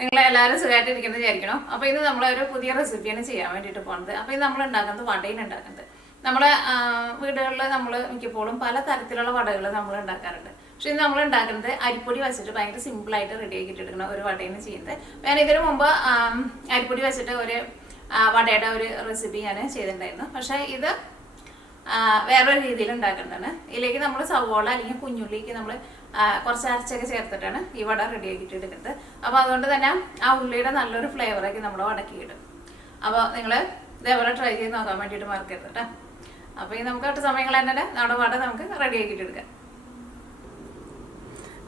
നിങ്ങൾ എല്ലാവരും സുഖമായിട്ടിരിക്കുന്നത് വിചാരിക്കണം. അപ്പോൾ ഇത് നമ്മളൊരു പുതിയ റെസിപ്പിയാണ് ചെയ്യാൻ വേണ്ടിയിട്ട് പോകുന്നത്. അപ്പോൾ ഇത് നമ്മൾ ഉണ്ടാക്കുന്നത് വടയാണ് ഉണ്ടാക്കുന്നത്. നമ്മൾ വീടുകളിൽ നമ്മൾ മിക്കപ്പോഴും പല തരത്തിലുള്ള വടകൾ നമ്മൾ ഉണ്ടാക്കാറുണ്ട്. പക്ഷേ ഇത് നമ്മൾ ഉണ്ടാക്കുന്നത് അരിപ്പൊടി വെച്ചിട്ട് ഭയങ്കര സിമ്പിളായിട്ട് റെഡി ആക്കിയിട്ട് എടുക്കുന്ന ഒരു വടയാണ് ചെയ്യുന്നത്. ഞാൻ ഇതിനു മുമ്പ് അരിപ്പൊടി വെച്ചിട്ട് ഒരു വടയുടെ ഒരു റെസിപ്പി ഞാൻ ചെയ്തിട്ടുണ്ടായിരുന്നു. പക്ഷേ ഇത് വേറൊരു രീതിയിൽ ഉണ്ടാക്കേണ്ടതാണ്. ഇതിലേക്ക് നമ്മൾ സവോള അല്ലെങ്കിൽ കുഞ്ഞുള്ളിക്ക് നമ്മൾ കുറച്ച് അരച്ചൊക്കെ ചേർത്തിട്ടാണ് ഈ വട റെഡി ആക്കിയിട്ട് എടുക്കുന്നത്. അപ്പോൾ അതുകൊണ്ട് തന്നെ ആ ഉള്ളിയുടെ നല്ലൊരു ഫ്ലേവറൊക്കെ നമ്മൾ വടക്കി ഇടും. അപ്പോൾ നിങ്ങൾ ഇതേപോലെ ട്രൈ ചെയ്ത് നോക്കാൻ വേണ്ടിയിട്ട് മറക്കരുത് കേട്ടോ. അപ്പോൾ ഈ നമുക്ക് ഒട്ട് സമയങ്ങൾ തന്നെ നമ്മുടെ വട നമുക്ക് റെഡി ആക്കിയിട്ട് എടുക്കാം.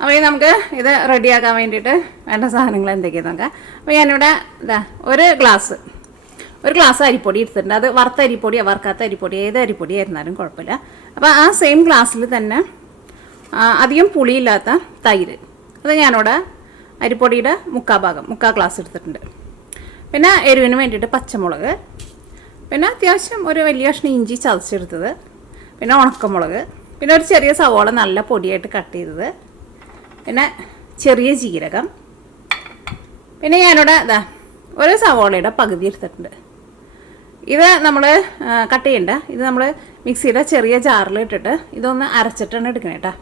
അപ്പോൾ ഈ നമുക്ക് ഇത് റെഡിയാക്കാൻ വേണ്ടിയിട്ട് വേണ്ട സാധനങ്ങൾ എന്തൊക്കെയാണെന്ന് നോക്കാം. അപ്പോൾ ഞാനിവിടെ ഒരു ഗ്ലാസ് അരിപ്പൊടി എടുത്തിട്ടുണ്ട്. അത് വറുത്ത അരിപ്പൊടിയോ വറുക്കാത്ത അരിപ്പൊടി ഏത് അരിപ്പൊടി ആയിരുന്നാലും കുഴപ്പമില്ല. അപ്പോൾ ആ സെയിം ഗ്ലാസ്സിൽ തന്നെ അധികം പുളിയില്ലാത്ത തൈര്, അത് ഞാനിവിടെ അരിപ്പൊടിയുടെ മുക്കാൽ ഗ്ലാസ് എടുത്തിട്ടുണ്ട്. പിന്നെ എരിവിന് വേണ്ടിയിട്ട് പച്ചമുളക്, പിന്നെ അത്യാവശ്യം ഒരു വലിയ കഷ്ണം ഇഞ്ചി ചതച്ചെടുത്തത്, പിന്നെ ഉണക്കമുളക്, പിന്നെ ഒരു ചെറിയ സവോള നല്ല പൊടിയായിട്ട് കട്ട് ചെയ്തത്, പിന്നെ ചെറിയ ജീരകം, പിന്നെ ഞാനിവിടെ ഒരു സവോളയുടെ പകുതി എടുത്തിട്ടുണ്ട്. ഇത് നമ്മൾ കട്ട് ചെയ്യണ്ട, ഇത് നമ്മൾ മിക്സിയുടെ ചെറിയ ജാറിൽ ഇട്ടിട്ട് ഇതൊന്ന് അരച്ചിട്ടാണ് എടുക്കണേ കേട്ടോ.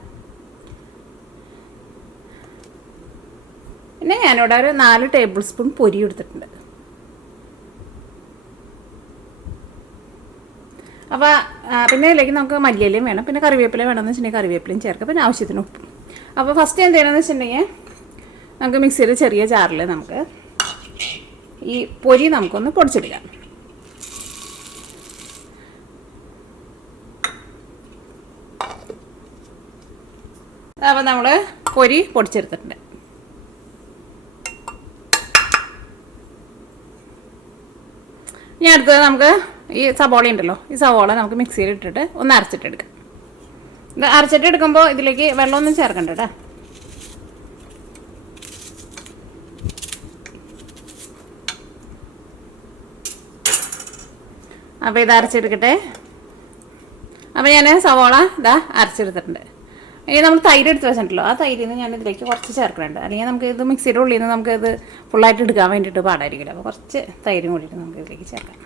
പിന്നെ ഞാനിവിടെ ഒരു 4 ടേബിൾ സ്പൂൺ പൊരി എടുത്തിട്ടുണ്ട്. അപ്പോൾ പിന്നെ ഇതിലേക്ക് നമുക്ക് മല്ലിയിലയും വേണം, പിന്നെ കറിവേപ്പില വേണമെന്ന് വെച്ചിട്ടുണ്ടെങ്കിൽ കറിവേപ്പിലയും ചേർക്കാം, പിന്നെ ആവശ്യത്തിന് ഉപ്പും. അപ്പോൾ ഫസ്റ്റ് എന്ത് ചെയ്യണമെന്ന് വെച്ചിട്ടുണ്ടെങ്കിൽ നമുക്ക് മിക്സിയുടെ ചെറിയ ജാറിൽ നമുക്ക് ഈ പൊരി നമുക്കൊന്ന് പൊടിച്ചെടുക്കാം. അപ്പോൾ നമ്മൾ പൊരി പൊടിച്ചെടുത്തിട്ടുണ്ട്. ഇനി അടുത്തത് നമുക്ക് ഈ സവോള ഉണ്ടല്ലോ, ഈ സവോള നമുക്ക് മിക്സിയിൽ ഇട്ടിട്ട് ഒന്ന് അരച്ചിട്ടെടുക്കാം. ഇത് അരച്ചിട്ടെടുക്കുമ്പോൾ ഇതിലേക്ക് വെള്ളമൊന്നും ചേർക്കണ്ട കേട്ടോ. അപ്പോൾ ഇത് അരച്ചെടുക്കട്ടെ. അപ്പോൾ ഞാൻ സവോള അരച്ചെടുത്തിട്ടുണ്ട്. ഇനി നമ്മൾ തൈര് എടുത്ത് വെച്ചിട്ടുണ്ടല്ലോ, ആ തൈരിൽ നിന്ന് ഞാൻ ഇതിലേക്ക് കുറച്ച് ചേർക്കുന്നുണ്ട്. അല്ലെങ്കിൽ നമുക്ക് ഇത് മിക്സിയുടെ ഉള്ളിൽ നിന്ന് നമുക്ക് ഇത് ഫുള്ളായിട്ട് എടുക്കാൻ വേണ്ടിയിട്ട് പാടായിരിക്കില്ല. അപ്പോൾ കുറച്ച് തൈരും കൂടിയിട്ട് നമുക്ക് ഇതിലേക്ക് ചേർക്കാം.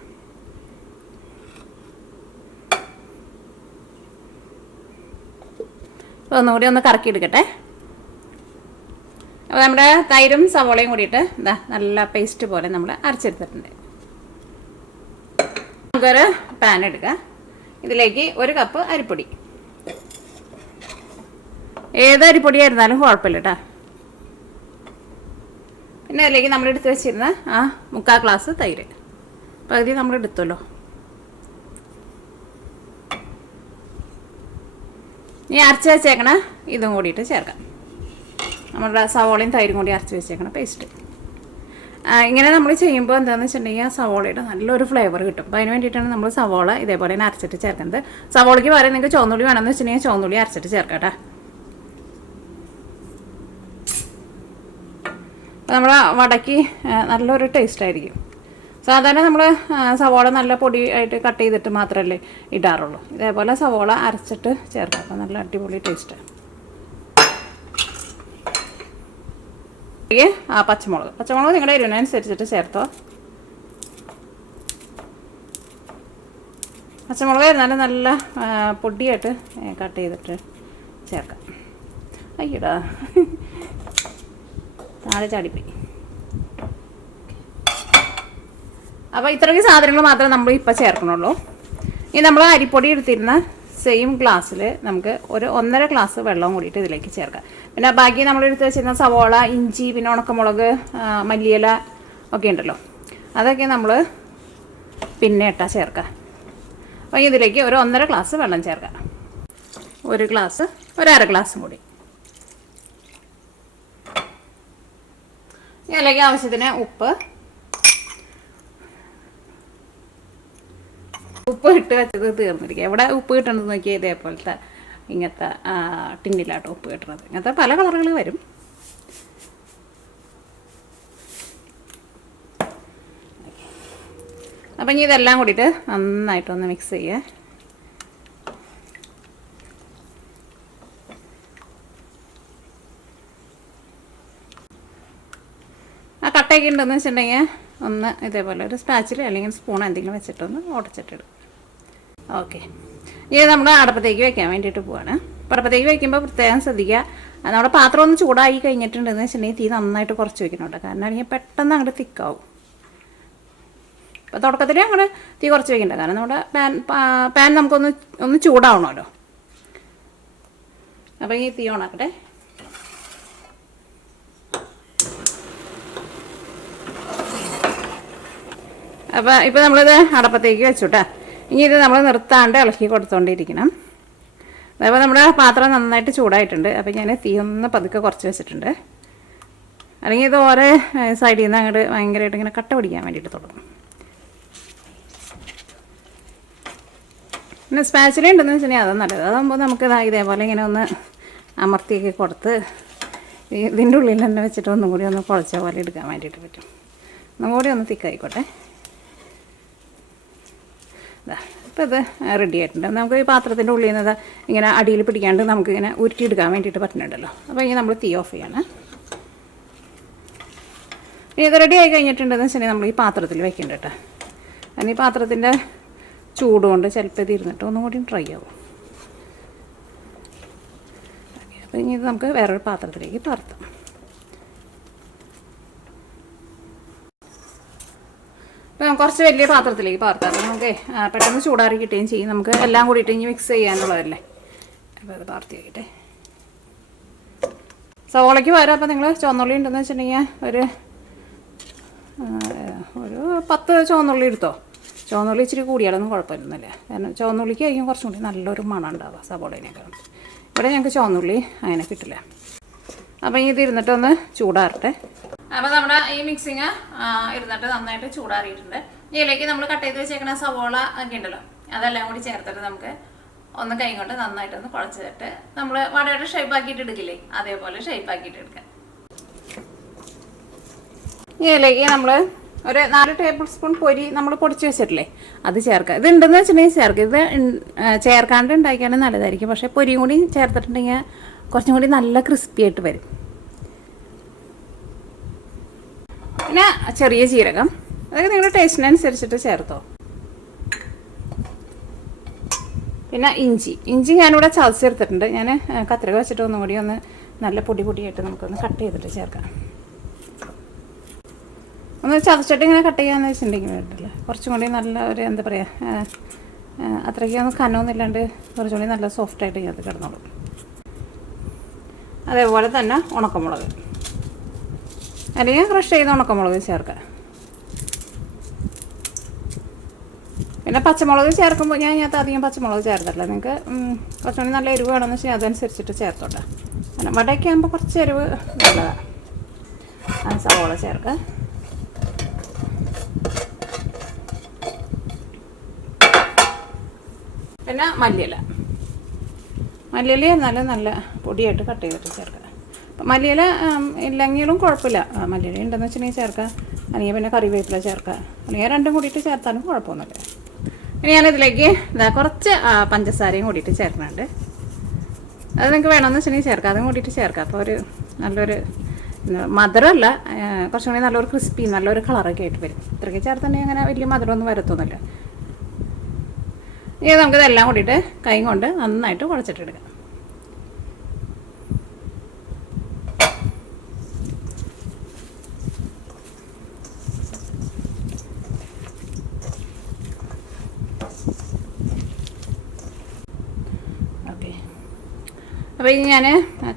അപ്പോൾ ഒന്നുകൂടി ഒന്ന് കറക്കി എടുക്കട്ടെ. അപ്പോൾ നമ്മുടെ തൈരും സവോളയും കൂടിയിട്ട് നല്ല പേസ്റ്റ് പോലെ നമ്മൾ അരച്ചെടുത്തിട്ടുണ്ട്. നമുക്കൊരു പാൻ എടുക്കാം. ഇതിലേക്ക് 1 കപ്പ് അരിപ്പൊടി, ഏത് അരിപ്പൊടി ആയിരുന്നാലും കുഴപ്പമില്ല കേട്ടോ. പിന്നെ അതിലേക്ക് നമ്മൾ എടുത്ത് വെച്ചിരുന്ന ആ മുക്കാൽ ഗ്ലാസ് തൈര് പകുതി നമ്മൾ എടുത്തല്ലോ. ഇനി അരച്ച് വെച്ചേക്കണ ഇതും കൂടിയിട്ട് ചേർക്കാം. നമ്മുടെ സവോളയും തൈരും കൂടി അരച്ച് വെച്ചേക്കണ പേസ്റ്റ്. ഇങ്ങനെ നമ്മൾ ചെയ്യുമ്പോൾ എന്താണെന്ന് വെച്ചിട്ടുണ്ടെങ്കിൽ ആ സവോളയുടെ നല്ലൊരു ഫ്ലേവർ കിട്ടും. അപ്പോൾ അതിന് വേണ്ടിയിട്ടാണ് നമ്മൾ സവോള ഇതേപോലെ തന്നെ അരച്ചിട്ട് ചേർക്കുന്നത്. സവോളയ്ക്ക് പകരം നിങ്ങൾക്ക് ചുവന്നുള്ളി വേണമെന്ന് വെച്ചിട്ടുണ്ടെങ്കിൽ ചുവന്നുള്ളി അരച്ചിട്ട് ചേർക്കാം കേട്ടോ. അപ്പോൾ നമ്മുടെ വടയ്ക്ക് നല്ലൊരു ടേസ്റ്റ് ആയിരിക്കും. സാധാരണ നമ്മൾ സവോള നല്ല പൊടി ആയിട്ട് കട്ട് ചെയ്തിട്ട് മാത്രമല്ലേ ഇടാറുള്ളൂ. ഇതേപോലെ സവോള അരച്ചിട്ട് ചേർക്കാം. അപ്പോൾ നല്ല അടിപൊളി ടേസ്റ്റ്. പച്ചമുളക് നിങ്ങളുടെ എരിവിനനുസരിച്ചിട്ട് ചേർത്തോ. പച്ചമുളക് ആയിരുന്നാലും നല്ല പൊടിയായിട്ട് കട്ട് ചെയ്തിട്ട് ചേർക്കാം. അയ്യടാ, താഴെ ചാടിപ്പോയി. അപ്പോൾ ഇത്രയ്ക്ക് സാധനങ്ങൾ മാത്രമേ നമ്മൾ ഇപ്പോൾ ചേർക്കണുള്ളൂ. ഇനി നമ്മൾ അരിപ്പൊടി എടുത്തിരുന്ന സെയിം ഗ്ലാസ്സിൽ നമുക്ക് ഒരു 1.5 ഗ്ലാസ് വെള്ളം കൂടിയിട്ട് ഇതിലേക്ക് ചേർക്കാം. പിന്നെ ബാക്കി നമ്മൾ എടുത്ത് വെച്ചിരുന്ന സവോള, ഇഞ്ചി, പിന്നെ ഉണക്കമുളക്, മല്ലിയില ഒക്കെ ഉണ്ടല്ലോ, അതൊക്കെ നമ്മൾ പിന്നെ ഇട്ടാൽ ചേർക്കാം. അപ്പോൾ ഇതിലേക്ക് ഒരു 1.5 ഗ്ലാസ് വെള്ളം ചേർക്കാം. 1 ഗ്ലാസ്, ഒരു 1/2 ഗ്ലാസും കൂടി. ഇതിലേക്ക് ആവശ്യത്തിന് ഉപ്പ് ഇട്ട് വെച്ചത് തീർന്നിരിക്കുക. ഇവിടെ ഉപ്പ് കിട്ടണത് നോക്കിയാൽ ഇതേപോലത്തെ ഇങ്ങനത്തെ ടിന്നിലാട്ടോ ഉപ്പ് കിട്ടണത്. ഇങ്ങനത്തെ പല കളറുകൾ വരും. അപ്പം ഇനി ഇതെല്ലാം കൂടിയിട്ട് നന്നായിട്ടൊന്ന് മിക്സ് ചെയ്യുക. കട്ടയൊക്കെ ഉണ്ടെന്ന് വെച്ചിട്ടുണ്ടെങ്കിൽ ഒന്ന് ഇതേപോലെ ഒരു സ്പാച്ചിൽ അല്ലെങ്കിൽ സ്പൂൺ എന്തെങ്കിലും വെച്ചിട്ടൊന്ന് ഉടച്ചിട്ടിടും. ഓക്കെ, ഇനി നമ്മൾ അടപ്പത്തേക്ക് വെക്കാൻ വേണ്ടിയിട്ട് പോവാണ്. അടപ്പത്തേക്ക് വയ്ക്കുമ്പോൾ പ്രത്യേകം ശ്രദ്ധിക്കുക, നമ്മുടെ പാത്രം ഒന്ന് ചൂടായി കഴിഞ്ഞിട്ടുണ്ടെന്ന് വെച്ചിട്ടുണ്ടെങ്കിൽ തീ നന്നായിട്ട് കുറച്ച് വെക്കുന്നുണ്ട്. കാരണം അല്ലെങ്കിൽ പെട്ടെന്ന് അങ്ങോട്ട് തിക്കാവും. അപ്പോൾ തുടക്കത്തിൽ അങ്ങോട്ട് തീ കുറച്ച് വെക്കണ്ട, കാരണം നമ്മുടെ പാൻ നമുക്കൊന്ന് ചൂടാവണമല്ലോ. അപ്പോൾ ഈ തീ ഓണാക്കട്ടെ. അപ്പോൾ ഇപ്പോൾ നമ്മളിത് അടപ്പത്തേക്ക് വെച്ചുട്ടാ. ഇനി ഇത് നമ്മൾ നിർത്താണ്ട് ഇളക്കി കൊടുത്തുകൊണ്ടിരിക്കണം. അതേപോലെ നമ്മുടെ പാത്രം നന്നായിട്ട് ചൂടായിട്ടുണ്ട്. അപ്പോൾ ഞാൻ തീ ഒന്ന് പതുക്കെ കുറച്ച് വെച്ചിട്ടുണ്ട്. അല്ലെങ്കിൽ ഇത് ഓരോ സൈഡിൽ നിന്ന് അങ്ങോട്ട് ഭയങ്കരമായിട്ട് ഇങ്ങനെ കട്ട പിടിക്കാൻ വേണ്ടിയിട്ട് തുടങ്ങും. പിന്നെ സ്പാച്ചില ഉണ്ടെന്ന് വെച്ചിട്ടുണ്ടെങ്കിൽ അത് നല്ലത്. അതാകുമ്പോൾ നമുക്ക് ഇതേപോലെ ഇങ്ങനെ ഒന്ന് അമർത്തിയൊക്കെ കൊടുത്ത് ഇതിൻ്റെ ഉള്ളിൽ തന്നെ വെച്ചിട്ട് ഒന്നും കൂടി ഒന്ന് കുഴച്ച പോലെ എടുക്കാൻ വേണ്ടിയിട്ട് പറ്റും. ഒന്നും കൂടി ഒന്ന് തിക്കായിക്കോട്ടെ. ഇപ്പോൾ ഇത് റെഡി ആയിട്ടുണ്ട്. നമുക്ക് ഈ പാത്രത്തിൻ്റെ ഉള്ളിൽ നിന്ന് ഇങ്ങനെ അടിയിൽ പിടിക്കാണ്ട് നമുക്കിങ്ങനെ ഉരുട്ടിയെടുക്കാൻ വേണ്ടിയിട്ട് പറ്റുന്നുണ്ടല്ലോ. അപ്പോൾ ഇങ്ങനെ നമ്മൾ തീ ഓഫ് ചെയ്യാണ്. ഇനി ഇത് റെഡി ആയി കഴിഞ്ഞിട്ടുണ്ടെന്ന് വെച്ചിട്ടുണ്ടെങ്കിൽ നമ്മൾ ഈ പാത്രത്തിൽ വെക്കേണ്ട കേട്ടോ. കാരണം ഈ പാത്രത്തിൻ്റെ ചൂടുകൊണ്ട് ചിലപ്പോൾ ഇത് ഇരുന്നിട്ട് ഒന്നും കൂടി ഡ്രൈ ആവും. അപ്പോൾ ഇനി ഇത് നമുക്ക് വേറൊരു പാത്രത്തിലേക്ക് പകർത്താം. ഇപ്പം കുറച്ച് വലിയ പാത്രത്തിലേക്ക് പകർത്താം. അപ്പോൾ നമുക്ക് പെട്ടെന്ന് ചൂടാറി കിട്ടുകയും ചെയ്യും. നമുക്ക് എല്ലാം കൂടിയിട്ട് ഇനി മിക്സ് ചെയ്യാനുള്ളതല്ലേ. അപ്പോൾ അത് പകർത്തി വയ്ക്കട്ടെ. സവോളയ്ക്ക് പകരം അപ്പോൾ നിങ്ങൾ ചുവന്നുള്ളി ഉണ്ടെന്ന് വെച്ചിട്ടുണ്ടെങ്കിൽ ഒരു 10 ചുവന്നുള്ളി എടുത്തോ. ചുവന്നുള്ളി ഇച്ചിരി കൂടിയാലൊന്നും കുഴപ്പമില്ലെന്നല്ലേ. കാരണം ചുവന്നുള്ളിക്ക് ആയിരിക്കും കുറച്ചും കൂടി നല്ലൊരു മണം ഉണ്ടാവുക സവോളേനേക്കാൾ. ഇവിടെ ഞങ്ങൾക്ക് ചുവന്നുള്ളി അങ്ങനെ കിട്ടില്ല. അപ്പോൾ ഇത് ഇരുന്നിട്ടൊന്ന് ചൂടാറട്ടെ. അപ്പോൾ നമ്മുടെ ഈ മിക്സിങ് ഇരുന്നിട്ട് നന്നായിട്ട് ചൂടാറിയിട്ടുണ്ട്. ഇതിലേക്ക് നമ്മൾ കട്ട് ചെയ്ത് വെച്ചേക്കുന്ന സവോള ഒക്കെ ഉണ്ടല്ലോ, അതെല്ലാം കൂടി ചേർത്തിട്ട് നമുക്ക് ഒന്ന് കൈ കൊണ്ട് നന്നായിട്ടൊന്ന് കുഴച്ചിട്ട് നമ്മൾ വടയുടെ ഷേപ്പ് ആക്കിയിട്ട് എടുക്കില്ലേ, അതേപോലെ ഷേപ്പ് ആക്കിയിട്ട് എടുക്കാം. ഇതിലേക്ക് നമ്മൾ ഒരു 4 ടേബിൾ സ്പൂൺ പൊരി നമ്മൾ പൊടിച്ച് വെച്ചിട്ടില്ലേ, അത് ചേർക്കുക. ഇത് ഉണ്ടെന്ന് വെച്ചിട്ടുണ്ടെങ്കിൽ ചേർക്കുക. ഇത് ചേർക്കാണ്ട് ഉണ്ടാക്കിയാലും നല്ലതായിരിക്കും. പക്ഷേ പൊരിയും കൂടി ചേർത്തിട്ടുണ്ടെങ്കിൽ കുറച്ചും കൂടി നല്ല ക്രിസ്പി ആയിട്ട് വരും. പിന്നെ ചെറിയ ജീരകം, അതൊക്കെ നിങ്ങളുടെ ടേസ്റ്റിനനുസരിച്ചിട്ട് ചേർത്തോ. പിന്നെ ഇഞ്ചി ഞാനിവിടെ ചതച്ചെടുത്തിട്ടുണ്ട്. ഞാൻ കത്രിക വെച്ചിട്ട് ഒന്നും കൂടി ഒന്ന് നല്ല പൊടിയായിട്ട് നമുക്കൊന്ന് കട്ട് ചെയ്തിട്ട് ചേർക്കാം. ഒന്ന് ചതച്ചിട്ട് ഇങ്ങനെ കട്ട് ചെയ്യാമെന്ന് വെച്ചിട്ടുണ്ടെങ്കിൽ വേണ്ടില്ല, കുറച്ചും കൂടി നല്ല ഒരു എന്താ പറയുക, അത്രയ്ക്കൊന്നും കനമൊന്നുമില്ലാണ്ട് കുറച്ചും കൂടി നല്ല സോഫ്റ്റായിട്ട് ഇത് കിടന്നോളും. അതേപോലെ തന്നെ ഉണക്കമുളക്, അല്ലെങ്കിൽ ക്രഷ് ചെയ്ത് ഉണക്കമുളക് ചേർക്കുക. പിന്നെ പച്ചമുളക് ചേർക്കുമ്പോൾ ഞാൻ അധികം പച്ചമുളക് ചേർത്തിട്ടില്ല. നിങ്ങൾക്ക് കുറച്ചുകൂടി നല്ല എരിവ് വേണമെന്ന് വെച്ചാൽ അതനുസരിച്ചിട്ട് ചേർത്തോട്ടെ. പിന്നെ വടയൊക്കെ ആകുമ്പോൾ കുറച്ച് എരിവ് നല്ലതാണ്. ആ സവോള ചേർക്കുക. പിന്നെ മല്ലിയില നല്ല പൊടിയായിട്ട് കട്ട് ചെയ്തിട്ട് ചേർക്കുക. അപ്പം മല്ലിയില ഇല്ലെങ്കിലും കുഴപ്പമില്ല, മല്ലിയില ഉണ്ടെന്ന് വെച്ചിട്ടുണ്ടെങ്കിൽ ചേർക്കുക. അല്ലെങ്കിൽ പിന്നെ കറിവേപ്പില ചേർക്കുക, അല്ലെങ്കിൽ രണ്ടും കൂടിയിട്ട് ചേർത്താലും കുഴപ്പമൊന്നുമില്ല. ഇനി ഞാനിതിലേക്ക് കുറച്ച് പഞ്ചസാരയും കൂടിയിട്ട് ചേർക്കുന്നുണ്ട്. അത് നിങ്ങൾക്ക് വേണമെന്ന് വെച്ചിട്ടുണ്ടെങ്കിൽ ചേർക്കുക, അതും കൂടിയിട്ട് ചേർക്കുക. അപ്പോൾ ഒരു നല്ലൊരു മധുരമല്ല, കുറച്ചും കൂടി നല്ലൊരു ക്രിസ്പി നല്ലൊരു കളറൊക്കെ ആയിട്ട് വരും. ഇത്രയ്ക്ക് ചേർത്തുണ്ടെങ്കിൽ അങ്ങനെ വലിയ മധുരമൊന്നും വരത്തൊന്നുമില്ല. ഇനി നമുക്കിതെല്ലാം കൂടിയിട്ട് കൈ കൊണ്ട് നന്നായിട്ട് കുഴച്ചിട്ടെടുക്കാം. ഓക്കെ, അപ്പോൾ ഇനി ഞാൻ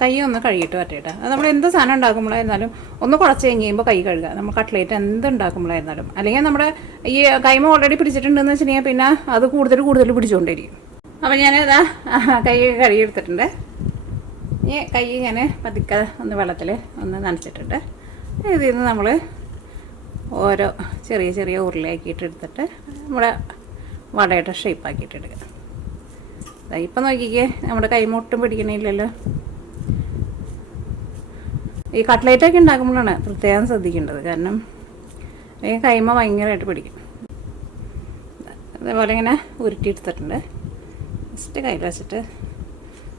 കൈ ഒന്ന് കഴുകിയിട്ട് വരട്ടെ. അത് നമ്മൾ എന്ത് സാധനം ഉണ്ടാക്കുമ്പോഴായിരുന്നാലും ഒന്ന് കുഴച്ച് കഴിയുമ്പോൾ കൈ കഴുകുക. നമ്മൾ കട്ട്ലേറ്റ് എന്തുണ്ടാക്കുമ്പോഴായിരുന്നാലും, അല്ലെങ്കിൽ നമ്മുടെ ഈ കൈമ ഓൾറെഡി പിടിച്ചിട്ടുണ്ടെന്ന് വെച്ചിട്ടുണ്ടെങ്കിൽ പിന്നെ അത് കൂടുതൽ പിടിച്ചുകൊണ്ടിരിക്കും. അപ്പോൾ ഞാൻ ഇതാ കൈ കഴുകിയെടുത്തിട്ടുണ്ട്. ഈ കൈ ഞാൻ പതുക്കെ ഒന്ന് വെള്ളത്തിൽ ഒന്ന് നനച്ചിട്ടുണ്ട്. ഇതിൽ നിന്ന് നമ്മൾ ഓരോ ചെറിയ ഉരുളയാക്കിയിട്ട് എടുത്തിട്ട് നമ്മുടെ വടയുടെ ഷേപ്പാക്കിയിട്ട് എടുക്കുക. ഇപ്പം നോക്കിക്കേ, നമ്മുടെ കൈമൊട്ടും പിടിക്കണില്ലല്ലോ. ഈ കട്ട്ലേറ്റൊക്കെ ഉണ്ടാക്കുമ്പോഴാണ് പ്രത്യേകം ശ്രദ്ധിക്കേണ്ടത്, കാരണം ഈ കൈമ ഭയങ്കരമായിട്ട് പിടിക്കും. അതേപോലെ ഇങ്ങനെ ഉരുട്ടിയെടുത്തിട്ടുണ്ട്. ജസ്റ്റ് കയ്യിൽ വെച്ചിട്ട്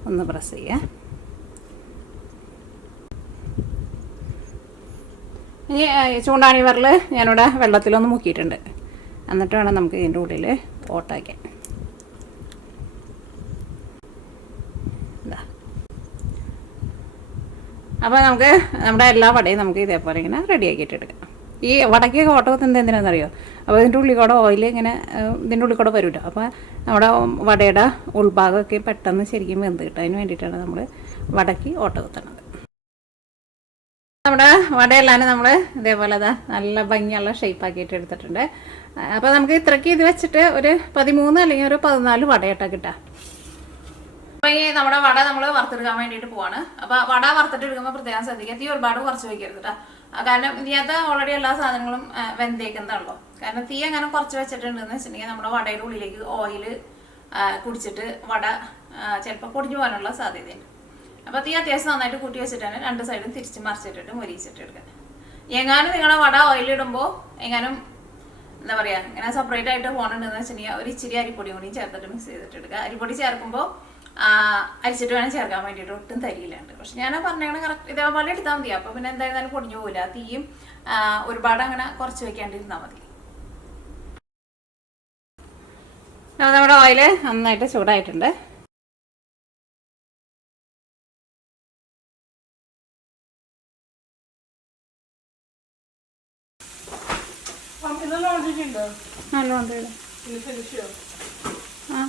ഒന്ന് പ്രസ് ചെയ്യുക. ഇനി ചൂണ്ടാണി വിരൽ ഞാനിവിടെ വെള്ളത്തിലൊന്ന് മുക്കിയിട്ടുണ്ട്. എന്നിട്ട് വേണം നമുക്ക് ഇതിൻ്റെ ഉള്ളിൽ ഓട്ടാക്കാൻ. അപ്പോൾ നമുക്ക് നമ്മുടെ എല്ലാ വടയും നമുക്ക് ഇതേപോലെ ഇങ്ങനെ റെഡിയാക്കിയിട്ട് എടുക്കാം. ഈ വടയ്ക്ക് ഓട്ട കുത്തുന്നത് എന്തിനാണെന്നറിയോ? അപ്പോൾ ഇതിൻ്റെ ഉള്ളിൽ കൂടെ ഓയിൽ ഇങ്ങനെ ഇതിൻ്റെ ഉള്ളിൽ കൂടെ വരുമല്ലോ. അപ്പോൾ നമ്മുടെ വടയുടെ ഉൾഭാഗമൊക്കെ പെട്ടെന്ന് ശരിക്കും വെന്ത് കിട്ടും. അതിന് വേണ്ടിയിട്ടാണ് നമ്മൾ വടയ്ക്ക് ഓട്ട കുത്തുന്നത്. നമ്മുടെ വടയെല്ലാം നമ്മൾ ഇതേപോലെ നല്ല ഭംഗിയുള്ള ഷേപ്പാക്കിയിട്ട് എടുത്തിട്ടുണ്ട്. അപ്പോൾ നമുക്ക് ഇത്രയ്ക്ക് ഇത് വെച്ചിട്ട് ഒരു 13 അല്ലെങ്കിൽ ഒരു 14 വടയിട്ടാണ് കിട്ടുക. അപ്പോൾ ഈ നമ്മുടെ വട നമ്മൾ വറുത്തെടുക്കാൻ വേണ്ടിയിട്ട് പോവാണ്. അപ്പോൾ വട വറുത്തിട്ട് എടുക്കുമ്പോൾ പ്രത്യേകം ശ്രദ്ധിക്കുക, തീ ഒരുപാട് കുറച്ച് വയ്ക്കരുത് കേട്ടോ. കാരണം ഇതിനകത്ത് ഓൾറെഡി എല്ലാ സാധനങ്ങളും വെന്തേക്കുന്നതാണല്ലോ. കാരണം തീ അങ്ങനെ കുറച്ച് വെച്ചിട്ടുണ്ടെന്ന് വെച്ചിട്ടുണ്ടെങ്കിൽ നമ്മുടെ വടയുടെ ഉള്ളിലേക്ക് ഓയിൽ കുടിച്ചിട്ട് വട ചിലപ്പോൾ പൊടിഞ്ഞു പോകാനുള്ള സാധ്യതയുണ്ട്. അപ്പോൾ തീ അത്യാവശ്യം നന്നായിട്ട് കൂട്ടി വെച്ചിട്ടാണ് 2 സൈഡും തിരിച്ച് മറിച്ചിട്ടിട്ട് മൊരിച്ചിട്ട് എടുക്കുക. എങ്ങാനും നിങ്ങളുടെ വട ഓയിലിടുമ്പോൾ എങ്ങാനും എന്താ പറയുക ഇങ്ങനെ സെപ്പറേറ്റ് ആയിട്ട് പോകണമെന്ന് വെച്ചിട്ടുണ്ടെങ്കിൽ ഒരു ഇച്ചിരി അരിപ്പൊടി കൂടി ചേർത്തിട്ട് മിക്സ് ചെയ്തിട്ട് എടുക്കുക. അരിപ്പൊടി ചേർക്കുമ്പോൾ അരിച്ചിട്ട് വേണം ചേർക്കാൻ വേണ്ടിയിട്ട്, ഒട്ടും തരിയില്ലാണ്ട്. പക്ഷെ ഞാൻ പറഞ്ഞാൽ കറക്റ്റ് ഇതേപോലെ എടുത്താൽ മതി. അപ്പോൾ പിന്നെ എന്തായിരുന്നാലും പൊടിഞ്ഞു പോകില്ല. തീയും ഒരുപാട് അങ്ങനെ കുറച്ച് വെക്കാണ്ടിരുന്നാൽ മതി. നമ്മുടെ ഓയിൽ നന്നായിട്ട് ചൂടായിട്ടുണ്ട്. ആ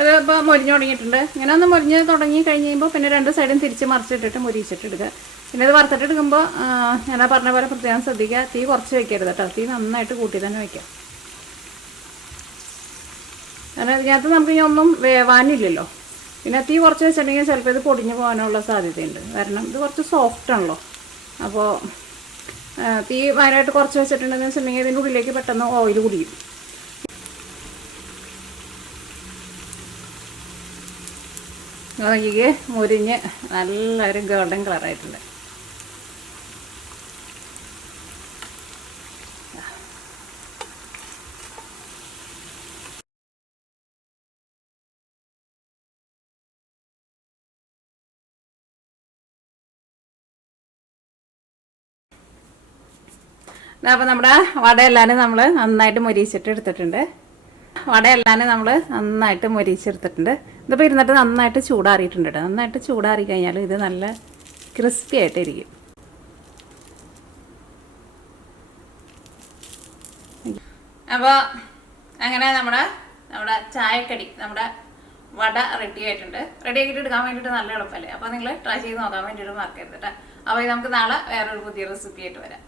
അതിപ്പോൾ മൊരിഞ്ഞ് തുടങ്ങിയിട്ടുണ്ട്. ഇങ്ങനെ ഒന്ന് മൊരിഞ്ഞ് തുടങ്ങി കഴിഞ്ഞ് കഴിയുമ്പോൾ പിന്നെ 2 സൈഡും തിരിച്ച് മറിച്ചിട്ടിട്ട് മൊരിച്ചിട്ട് എടുക്കുക. പിന്നെ ഇത് വറുത്തിട്ട് എടുക്കുമ്പോൾ ഞാൻ പറഞ്ഞ പോലെ പ്രത്യേകം ശ്രദ്ധിക്കുക, തീ കുറച്ച് വയ്ക്കരുത് കേട്ടോ. തീ നന്നായിട്ട് കൂട്ടി തന്നെ വയ്ക്കാം. കാരണം ഇതിനകത്ത് നമുക്ക് ഇനി ഒന്നും വേവാനില്ലല്ലോ. പിന്നെ തീ കുറച്ച് വെച്ചിട്ടുണ്ടെങ്കിൽ ചിലപ്പോൾ ഇത് പൊടിഞ്ഞു പോകാനുള്ള സാധ്യതയുണ്ട്. കാരണം ഇത് കുറച്ച് സോഫ്റ്റ് ആണല്ലോ. അപ്പോൾ തീ ഭയങ്കരമായിട്ട് കുറച്ച് വെച്ചിട്ടുണ്ടെന്ന് വെച്ചിട്ടുണ്ടെങ്കിൽ ഇതിൻ്റെ ഉള്ളിലേക്ക് പെട്ടെന്ന് ഓയിൽ കുടിക്കും. നോക്കിക്ക് മുരിഞ്ഞ് നല്ലൊരു ഗോൾഡൻ കളറായിട്ടുണ്ട്. അപ്പോൾ നമ്മുടെ വടയെല്ലാം നമ്മൾ നന്നായിട്ട് മൊരിച്ചിട്ട് എടുത്തിട്ടുണ്ട്. വടയെല്ലാം നമ്മൾ നന്നായിട്ട് മൊരിച്ചെടുത്തിട്ടുണ്ട്. ഇതിപ്പോൾ ഇരുന്നിട്ട് നന്നായിട്ട് ചൂടാറിയിട്ടുണ്ട് കേട്ടോ. നന്നായിട്ട് ചൂടാറി കഴിഞ്ഞാൽ ഇത് നല്ല ക്രിസ്പി ആയിട്ടിരിക്കും. അപ്പോൾ അങ്ങനെ നമ്മുടെ ചായക്കടി നമ്മുടെ വട റെഡി ആയിട്ടുണ്ട്. റെഡി ആക്കിയിട്ട് എടുക്കാൻ വേണ്ടിയിട്ട് നല്ല എളുപ്പമല്ലേ. അപ്പോൾ നിങ്ങൾ ട്രൈ ചെയ്ത് നോക്കാൻ വേണ്ടിയിട്ട് മറക്കരുത് കേട്ടോ. അപ്പോൾ നമുക്ക് നാളെ വേറൊരു പുതിയ റെസിപ്പി ആയിട്ട് വരാം.